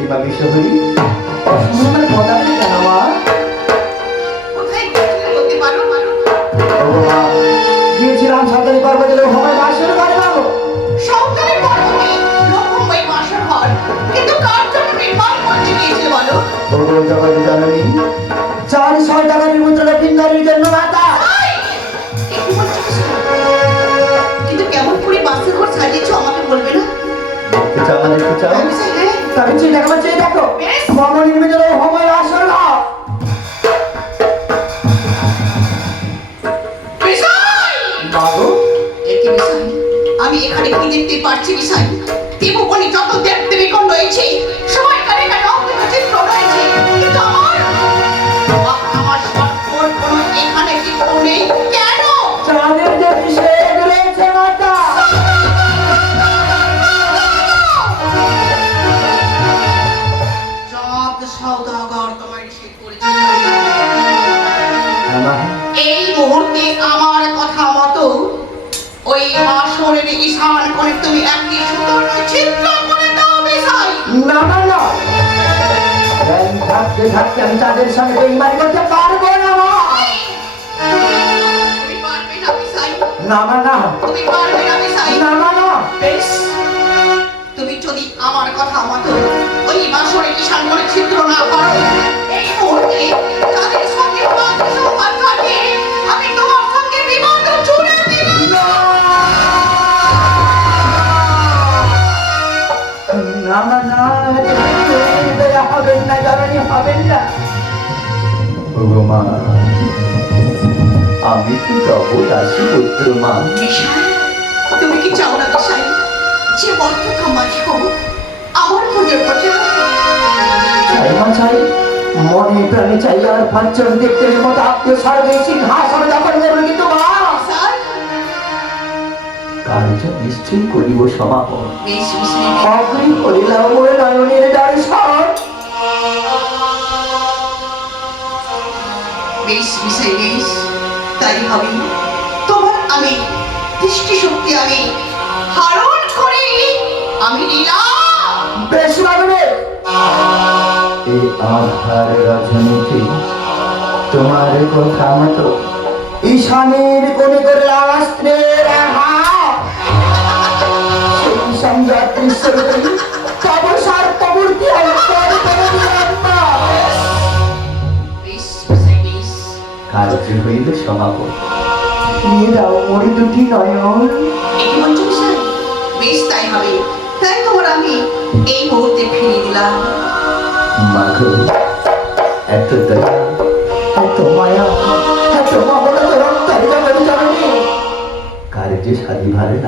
প্রতিমা বিশ্বহরি অসম্মান কথা বলি কেন মা? দেখতে চাও? আমি বলছি, তবে চিন্তা করো চেয়ে দেখো মম নির্মিত সময় আসর বিশাল! বাবু? একে বিশাল, আমি এখানে কি দেখতে পারছি বিষয় দেবপনি যত দেখতে দেবীগণ রয়েছে সময়কালে এখানে অঙ্কিত মুহূর্তে আমার কথা মতো ওই আসরের ঈশান করে তুমি একটি সুন্দর চিত্র করে দাও বিশাল। না না না। জ্ঞান থাকতে থাকতে আমি তাদের সঙ্গে বেইমানি করতে পারব না তুমি না না না তুমি পারবে না বিশাল। না মা না। বেশ। তুমি যদি আমার কথা মতো ওই বাসরের ঈশান করে হবেন না জননী হবেন না ওগো মা আমি কি তব দাসী পুত্র মা? তুমি কি চাও না যে হব আমার চাই মা চাই। মনে প্রাণে চাই আর পাঁচজন দেখতে মতো সিংহাসন দখল করবে কিন্তু মা। কার্য নিশ্চয়ই করিব সমাপন। অগ্নি করিলাম মোর নয়নের দর্শন বেশ বিষয় বেশ। তাই হবে তোমার আমি দৃষ্টি আমি হারণ করে আমি নিলাম। বেশ লাগবে এই আধার রজনীতে তোমার কথা মতো ঈশানের কোণে করে অস্ত্রের কার্য হইল সমাপন। নিয়ে দাও মোর দুটি নয়ন। বেশ তাই হবে। তাই তোমার আমি এই মুহূর্তে ফিরিয়ে দিলাম। মাগো এত দয়া। এত মায়া এত মমতা জগৎ জননী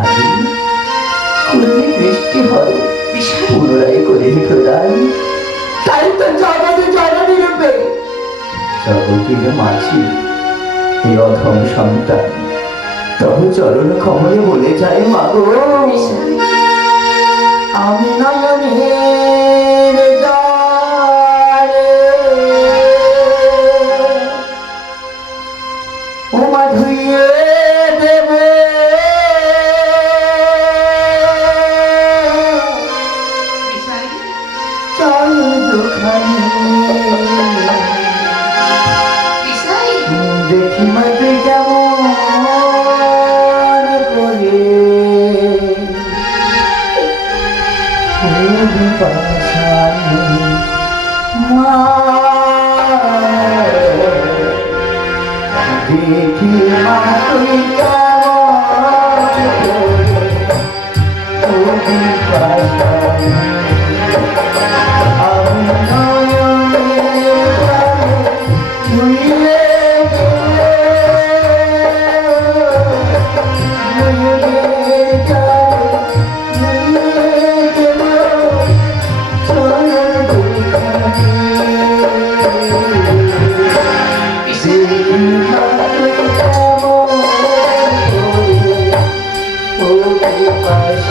লাগে করলে বৃষ্টি হয়। পুনরায় করে প্রদান তাই তো জগতে জননী রূপে। জগতের মাঝি এই অধম সন্তান তবু চরণ কমলে বলে যায় মাগো আমি নয়নের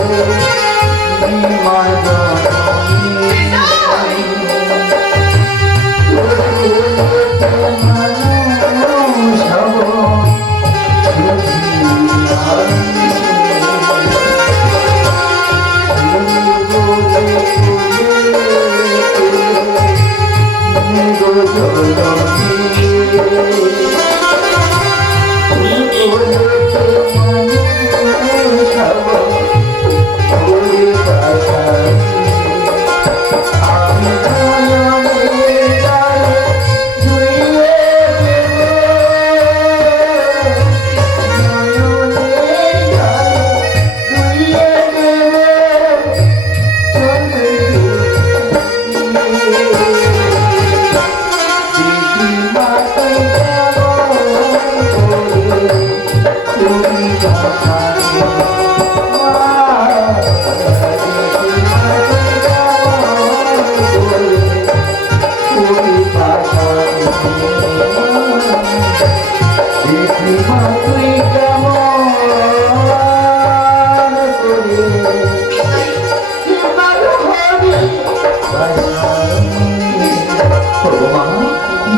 amor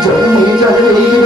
整一整一